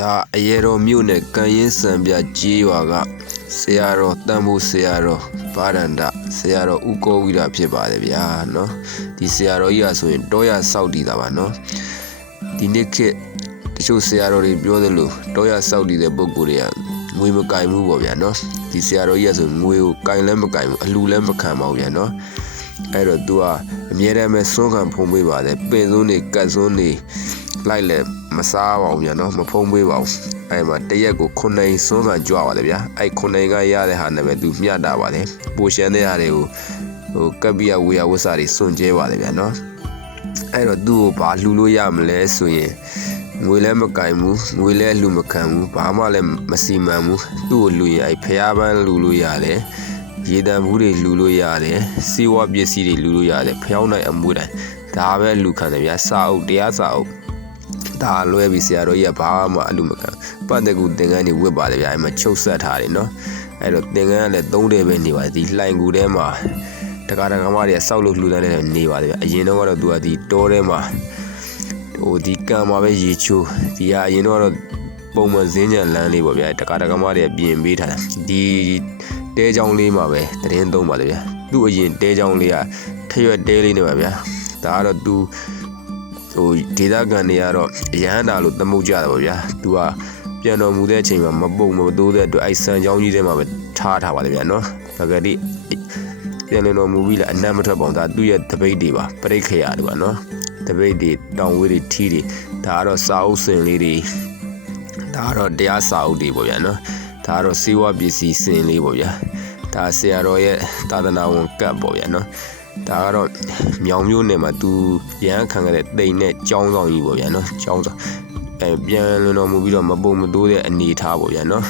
ဒါအရေတော်မြို့နယ်ကန်ရင်စံပြကြီးရွာကဆရာတော်တန်ဖိုးဆရာတော်ဗာဒန္တဆရာတော်ဦးကောဝိဒဖြစ်ပါတယ်ဗျာနော်ဒီဆရာတော်ကြီးကဆိုရင်တောရစောက်တည်တာပါနော်ဒီနေ့ခေတ်တချို့ဆရာတော်တွေပြောသလိုတောရစောက်တည်တဲ့ပုံကိုယ်တွေကငွေမကင်ဘူးပေါ့ဗျာနော်ဒီဆရာတော်ကြီးကဆိုငွေကိုကင်လည်းမကင်ဘူးအလှလည်းမခံပါဘူးဗျာနော်အဲ့တော့ तू ကအမြဲတမ်းပဲစွန့်ခံဖုံးပေးပါတယ်ပင်စွန်းတွေကတ်စွန်းတွေလိုက်လဲမစားပါဘူးဗျာနော်မဖုံးပေးပါဘူးအဲ့မှာတရက်ကို9နိုင်စွန်းခံကြွပါတယ်ဗျာအဲ့9နိုင်ကရတဲ့ဟာနဲ့ပဲ तू မျှတာပါတယ်ပိုရှမ်းတဲ့ဟာတွေကိုကပ်ပြီးဝေယဝဆတွေစွန့်ကျဲပါတယ်ဗျာနော်အဲ့တော့ तू ကိုဘာလှူလို့ရမလဲဆိုရင်ငွေလည်းမကင်ဘူးငွေလည်းလှူမခံဘူးဘာမှလည်းမစီမံဘူးသူ့ကိုလှူရင်အဲ့ဖျားပန်းလှူလို့ရတယ်ရေတံဘူးတွေလှူလို့ရတယ်စီဝါပစ္စည်းတွေလှူလို့ရတယ်ဖျောင်းနိုင်အမွေတိုင်းဒါပဲလှူခံတယ်ဗျာစာအုပ်တရားစာအုပ်ဒါလွဲပြီးဆရာတော်ကြီးကဘာမှအလှူမခံပတ်သက်ကူသင်္ကန်းတွေဝတ်ပါတယ်ဗျာအဲ့မှာချုပ်ဆက်ထားတယ်နော်အဲ့တော့သင်္ကန်းကလည်း3တယ်ပဲနေပါတယ်ဒီလှိုင်ကူထဲမှာတကားမတွေကစောက်လို့လှူတဲ့နေပါတယ်ဗျာအရင်တော့ကတော့ तू ကဒီတောထဲမှာဒီကံမှာပဲရေချိုးဒီကအရင်တော့ပုံမှန်ဈင်းညံလမ်းလေးပေါ့ဗျာတကားမတွေပြင်ပေးထားဒီတဲချောင်းလေးမှာပဲတရင်သုံးပါတယ်ဗျာသူ့အရင်တဲချောင်းလေးကထရွက်တဲလေးနေပါဗျာဒါကတော့ तू ဒေတာကန်တွေကတော့ရဟန္တာလို့သမုတ်ကြတယ်ပေါ့ဗျာ तू ကပြန်တော်မူတဲ့အချိန်မှာမပုံမတိုးတဲ့အတွက်အဲ့ဆန်ချောင်းကြီးထဲမှာပဲထားပါတယ်ဗျာနော်ပကတိပြန်လည်တော်မူပြီးလာအနံ့မထွက်ပေါင်းဒါသူ့ရဲ့တပိတ်တွေပါပရိခေယတွေပါနော်တပိတ်တွေတောင်ဝေးတွေထီးတွေဒါကတော့စာအုပ်စင်လေးတွေဒါကတော့တရားစာအုပ်တွေပေါ့ဗျာနော်ဒါကတော့စေဝပစ္စည်းစင်လေးပေါ့ဗျာဒါဆရာတော်ရဲ့သာသနာဝန်ကတ်ပေါ့ဗျာနော်ဒါကတော့မြောင်မျိုးနယ်မှာသူရဟန်းခံခဲ့တဲ့တိမ်နဲ့ကြောင်းဆောင်ကြီးပေါ့ဗျာနော်ကြောင်းဆောင်ပြန်လွန်တော်မူပြီးတော့မပုံမတိုးတဲ့အနေထားပေါ့ဗျာနော်